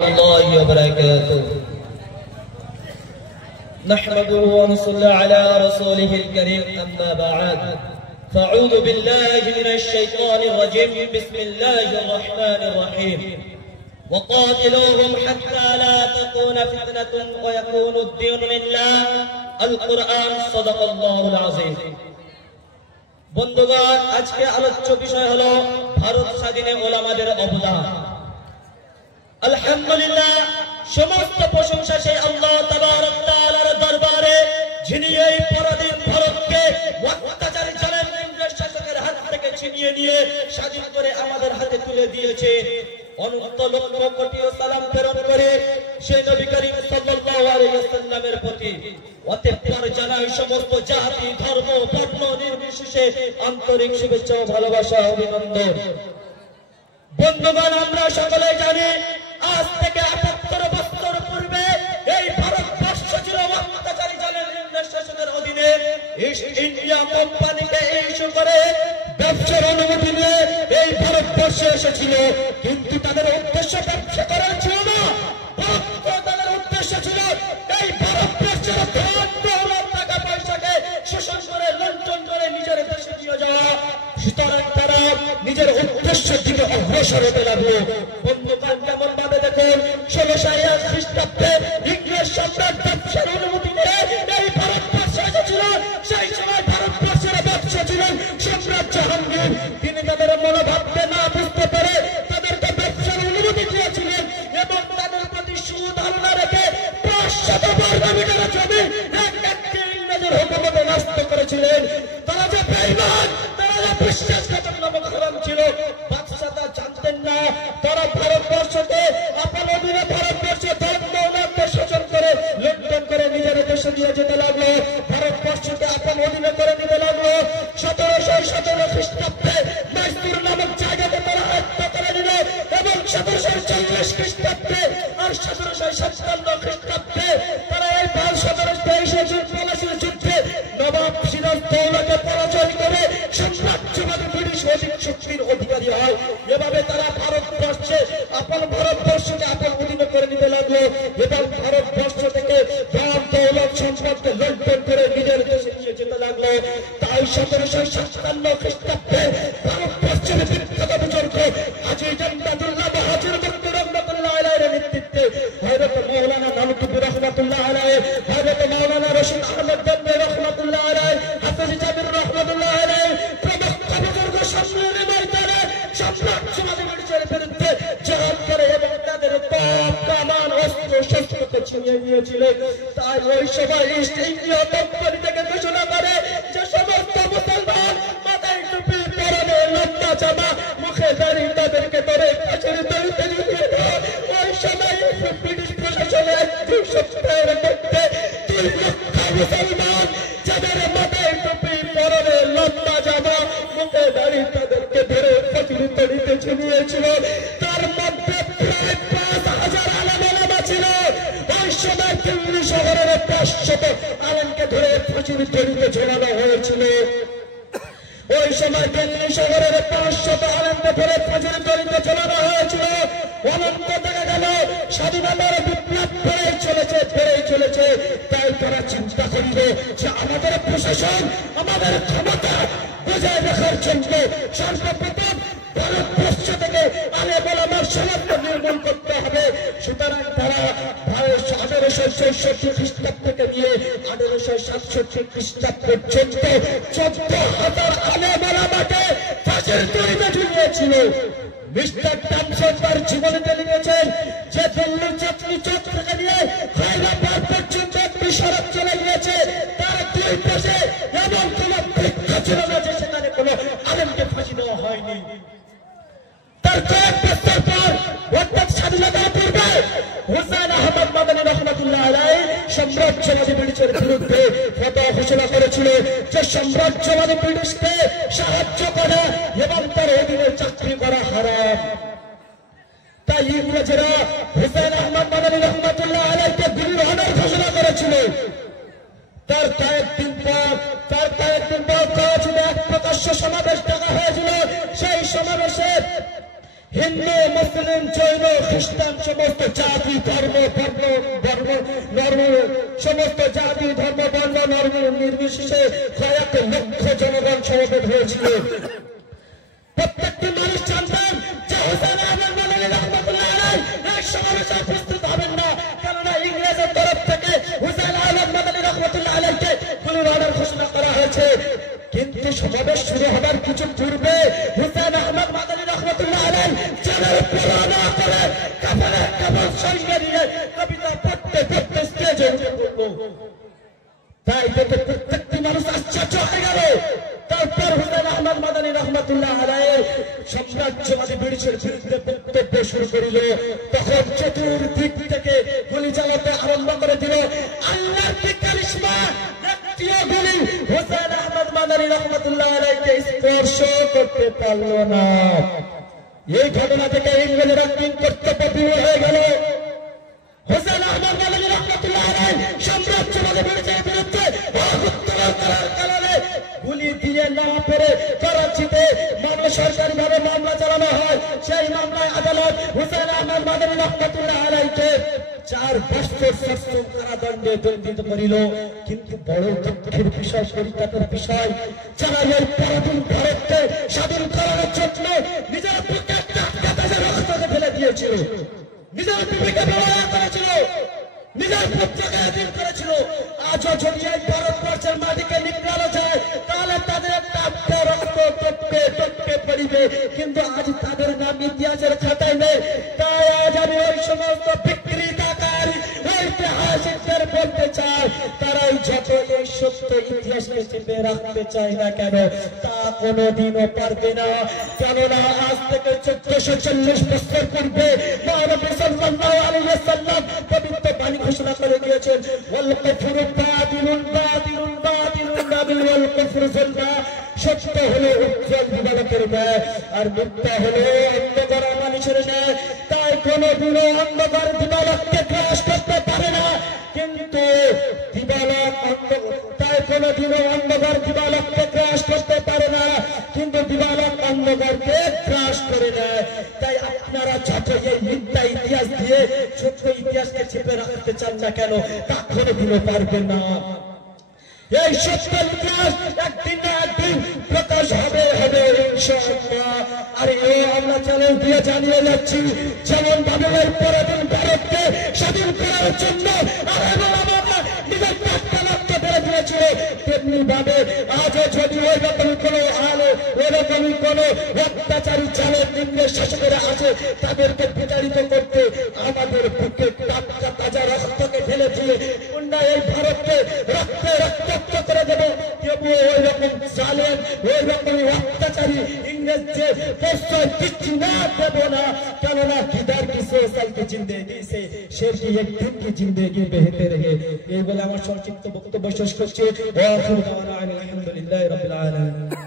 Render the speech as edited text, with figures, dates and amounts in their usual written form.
الله وبركاته نحمده ونصلي على رسوله الكريم أما بعد فأعوذ بالله من الشيطان الرجيم بسم الله الرحمن الرحيم وقاتلوهم حتى لا تكون فتنة ويكون الدين لله القرآن صدق الله العظيم বন্ধুগণ আজকে আলোচ্য বিষয় হলো ভারত স্বাধীনে ওলামাদের অবদান। আলহামদুলিল্লাহ, সমস্ত প্রশংসা সেই আল্লাহ তাবারক তাআলার দরবারে, যিনি এই পরাধীন ভারতকে অত্যাচারী জালেম ইংরেজ শাসকের হাত থেকে ছিনিয়ে নিয়ে স্বাধীন করে আমাদের হাতে তুলে দিয়েছে। অনন্ত লক্ষ কোটি সালাম প্রেরণ করে সেই নবী করিম সাল্লাল্লাহু আলাইহি ওয়াসাল্লামের প্রতি অতঃপর জানাই সমস্ত জাতি ধর্ম বর্ণ নির্বিশেষে আন্তরিক শুভেচ্ছা ও ভালোবাসা অভিনন্দন। বন্ধুগণ, আমরা সকলে জানি আজ থেকে ৭৮ বছর পূর্বে এই ভারতবর্ষ ছিল অত্যাচারী জালেম ইংরেজ শাসনের অধীনে। ইস্ট ইন্ডিয়া কোম্পানিকে ইস্যু করে ব্যবসার অনুমতি নিয়ে এই ভারতবর্ষে এসেছিল, কিন্তু তাদের উদ্দেশ্য ব্যবসা করার ছিল না, তাদের উদ্দেশ্য ছিল এই ভারতবর্ষের ধন দৌলত টাকা পয়সাকে শোষণ করে লুণ্ঠন করে নিজের দেশে নিয়ে যাওয়া। সুতরাং তারা নিজের উদ্দেশ্যের দিকে অগ্রসর হতে লাগলো। বন্ধুগণ, কেমন ভাবে দেখুন, ১৬০০ খ্রিস্টাব্দে ইংরেজ সম্রাট ব্যবসার অনুমতি নিয়ে এই ভারতবর্ষে এসেছিল। সেই সময় ভারতবর্ষের ব্যবসা ছিলেন সম্রাট জাহাঙ্গীর। তিনি তাদের মনোভাবকে না বুঝতে পারে তাদেরকে ব্যবসার অনুমতি দিয়েছিলেন এবং তাদের প্রতি সুধারণা রেখে ৫০০ বর্গমিটার জমি একটি ইংরেজের হুকুমতে নষ্ট করেছিলেন। তারা যে বেঈমান, তারা যে বিশ্বাসঘাতক নামক হারাম ছিল, বাদশা তা জানতেন না। তারা ভারতবর্ষকে আপন অধীনে ভারতবর্ষে ধন দৌলত শোষণ করে লুণ্ঠন করে নিজের দেশে নিয়ে যেতে লাগলো, ভারতবর্ষকে আপন অধীনে করে নিতে লাগলো। ১৭১৭ খ্রিস্টাব্দে মৈসুর নামক জায়গাতে তারা আয়ত্ত করে নিল এবং ১৭৪০ খ্রিস্টাব্দে আর ১৭৫৭ খ্রিস্টাব্দে তারা এই ১৭২৩ জুন পলাশীর যুদ্ধে নবাব সিরাজদৌলাকে পরাজয় করে সাম্রাজ্যবাদী ব্রিটিশ শক্তির অধিকারী হয়। এভাবে তারা ভারতবর্ষে আপন ভারতবর্ষকে আপন অধীনে করে নিতে লাগলো এবং ভারতবর্ষ থেকে ধন দৌলত সম্পদকে লুণ্ঠন করে নিজের দেশে নিয়ে যেতে লাগলো। তাই ১৭৫৭ খ্রিস্টাব্দে ভারতবর্ষের বিখ্যাত বুজুর্গ হাজী জামদাদুল্লাহ বাহাদুর মুফতি রহমাতুল্লাহ আলাইহির নেতৃত্বে হযরত মাওলানা নানুতুবি রহমাতুল্লাহ আলাইহি, হযরত মাওলানা রশিদ আহমদ গঙ্গোই রহমাতুল্লাহ আলাইহি, হাফেজ জাবির রহমাতুল্লাহ আলাইহি প্রমুখ বুজুর্গ সম্মেলনে ময়দানে সাম্রাজ্যবাদী ব্রিটিশের বিরুদ্ধে জিহাদ করে এবং তাদের তোপ কামান অস্ত্র শস্ত্রকে ছিনিয়ে নিয়েছিলেন। তাই ওই সময় ইস্ট ইন্ডিয়া কোম্পানি থেকে ঘোষণা করে যে সমস্ত মুসলমান মাথায় টুপি পরনে লম্বা জামা মুখে দাড়ি তাদেরকে ধরে ফাঁসির দড়িতে ঝুলিয়ে দাও। ওই সময় ব্রিটিশ প্রশাসনের ২ সপ্তাহের মধ্যে ৩ লক্ষ মুসলমান যাদের মাথায় টুপি পরনে লম্বা জামা মুখে দাড়ি তাদেরকে ধরে ফাঁসির দড়িতে ঝুলিয়েছিল। তার মধ্যে প্রায় ৫,০০০ আলেম ওলামা ছিল। ওই সময় দিল্লি শহরের ৫০০ আলেমকে ধরে ফাঁসির দড়িতে ঝোলানো হয়েছিল। ওই সময় দিল্লি শহরের ৫০০ আলেমকে ধরে ফাঁসির দড়িতে ঝোলানো হয়েছিল। অনন্ত দেখা গেল স্বাধীনতার বিপ্লব বেড়েই চলেছে। তাই তারা চিন্তা করল যে আমাদের প্রশাসন আমাদের ক্ষমতা বজায় রাখার জন্য সর্বপ্রথম ভারতবর্ষ থেকে আলেম ওলামার সমাজকে নির্মূল করতে হবে। সুতরাং তারা ১৮৬৪ খ্রিস্টাব্দ থেকে নিয়ে ১৮৬৭ খ্রিস্টাব্দ পর্যন্ত ১৪,০০০ আলেম ওলামাকে ফাঁসির দড়িতে ঝুলিয়েছিল। মিস্টার টমসন তার জীবনীতে লিখেছেন যে দিল্লির চাঁদনি চৌক থেকে নিয়ে হায়দ্রাবাদ পর্যন্ত একটি সড়ক চলে গিয়েছে, তার ২ পাশে এমন কোন বৃক্ষ ছিল না যে সেখানে কোন আলেমকে ফাঁসি দেওয়া হয়নি। তার কয়েক বছর পর অর্থাৎ স্বাধীনতার পূর্বে হুসাইন আহমদ মাদানী রহমাতুল্লাহ আলাইহি সাম্রাজ্যবাদী ব্রিটিশের বিরুদ্ধে ফতোয়া ঘোষণা করেছিল যে সাম্রাজ্যবাদী ব্রিটিশকে সাহায্য করা এবং তার অধীনে চাকরি করা হারাম। তাই ইংরেজরা হুসাইন আহমদ মাদানী রহমাতুল্লাহ আলাইহিকে বিলুহানের ঘোষণা করেছিল। তার কয়েকদিন পর করাচিতে এক প্রকাশ্য সমাবেশ ডাকা হয়েছিল। সেই সমাবেশে হিন্দু মুসলিম জৈন খ্রিস্টান সমস্ত জাতি ধর্ম সমস্ত জাতি ধর্ম বর্ণ নর্ম নির্বিশেষে কয়েক লক্ষ জনগণ সমবেত হয়েছিল। প্রত্যেকটি মানুষ জানতেন যে হুসাইন আহমদ মাদানী রাহমাতুল্লাহ আলাইহি এই সমাবেশে উপস্থিত হবেন না, কেননা ইংরেজের তরফ থেকে হুসাইন আহমদ মাদানী রাহমাতুল্লাহ আলাইহিকে গুলির অর্ডার ঘোষণা করা হয়েছে। কিন্তু সমাবেশ শুরু হবার কিছু পূর্বে হুসাইন আহমদ মাদানী রাহমাতুল্লাহ আলাইহি জানার পরোয়া না করে কাফের সঙ্গে নিয়ে কবিতা পড়তে পড়তে স্টেজে উঠে পড়ল। তাই দেখে প্রত্যেকটি মানুষ আশ্চর্য হয়ে গেল। তারপর হুসাইন আহমদ মাদানী রাহমাতুল্লাহ আলাইহি সাম্রাজ্যবাদী ব্রিটিশের বিরুদ্ধে বক্তব্য শুরু করিল। তখন চতুর্দিক থেকে গুলি চালাতে আরম্ভ করে দিল। আল্লাহর কি কারিশমা, একটিও গুলি হুসাইন আহমদ মাদানী রাহমাতুল্লাহ আলাইহিকে স্পর্শ করতে পারল না। এই ঘটনা থেকে ইংরেজরা তিন কর্তব্যবিমূঢ় হয়ে গেল। হুসাইন আহমদ মাদানী রাহমাতুল্লাহ আলাইহি সাম্রাজ্যবাদী ব্রিটিশের বিরুদ্ধে অভ্যুত্থান করার কারণে গুলি দিয়ে না পেরে করাচিতে সরকারিভাবে মামলা চালানো হয়। সেই মামলায় আদালত হুসাইন আহমদ মাদানী রাহমাতুল্লাহ আলাইহিকে 4 বছর সশ্রম কারাদণ্ডে দণ্ডিত করিল। কিন্তু বড় দুঃখের বিষয়, পরিতাপের বিষয়, যারা এই পরাধীন ভারতকে স্বাধীন করার জন্য নিজের বুকে রক্তকে ফেলে দিয়েছিল, নিজের বিবেকে ব্যবহার করেছিল, নিজের পুত্রকে এতিম করেছিল, আজও যদি এই ভারতবর্ষের মাটিকে নিগ্রানো যায় তাহলে তাদের একটা রক্ত টপকে পড়িবে। কিন্তু আজ তাদের নাম ইতিহাসের খাতায় নেই। তাই আজ আমি ওই সমস্ত বিকৃতকারী ঐতিহাসিকদের বলতে চাই, তারাই যত এই সত্য ইতিহাসকে চেপে রাখতে চায় না কেন, তা কোনোদিনও পারবে না। কেননা আজ থেকে 1440 বছর পূর্বে মহানবী সাল্লাল্লাহু আলাইহি ওয়াসাল্লাম পবিত্র বাণী ঘোষণা করে দিয়েছেন, ওয়াল কুফরু বাতিলুন বাতিলুন বাতিলুন নাবিল ওয়াল কুফরু যুলমা। সত্য হলো উজ্জ্বল দিবালোকের ন্যায়, আর মিথ্যা হলো অন্ধকার মানুষের ন্যায়। তাই কোনোদিনও অন্ধকার দিবালোককে গ্রাস করতে পারে না, কিন্তু কোনোদিনও অন্ধকার দিবালোককে গ্রাস করতে পারে না, কিন্তু দিবালোক অন্ধকারকে গ্রাস করে নেয়। তাই আপনারা যত এই মিথ্যা ইতিহাস দিয়ে সত্য ইতিহাসকে চেপে রাখতে চান না কেন, তা কোনোদিনও পারবেন না। এই সত্য ইতিহাস একদিন না একদিন প্রকাশ হবে ইনশাআল্লাহ। আর আমরা চ্যালেঞ্জ দিয়ে জানিয়ে যাচ্ছি, যেমন ভাবে এই পরাধীন ভারতকে স্বাধীন করার জন্য নিজের টাটকা রক্ত ফেলে দিয়েছিল, তেমনি ভাবে আজও যদি ওই রকমই কোনো ওইরকমই কোনো অত্যাচারী চালের নিম্নের শাসকেরা আছে, তাদেরকে বিতাড়িত করতে আমাদের বুকে টাটকা তাজা রক্তকে ঢেলে দিয়ে অন্যায় এই ভারতকে রক্তে রক্তাক্ত করে দেবে। তবুও ওই রকম জালেম, ওই রকমই অত্যাচারী इंग्लिश से पोस्टर किसी ना देना केनना किधर की 100 साल की जिंदगी से शेर की एक दिन की जिंदगी बेहतर है। ये बोले আমার সংক্ষিপ্ত বক্তব্য শেষ করছি। ওয়া আখিরু দাওয়ানা আলহামদুলিল্লাহি রাব্বিল আলামিন।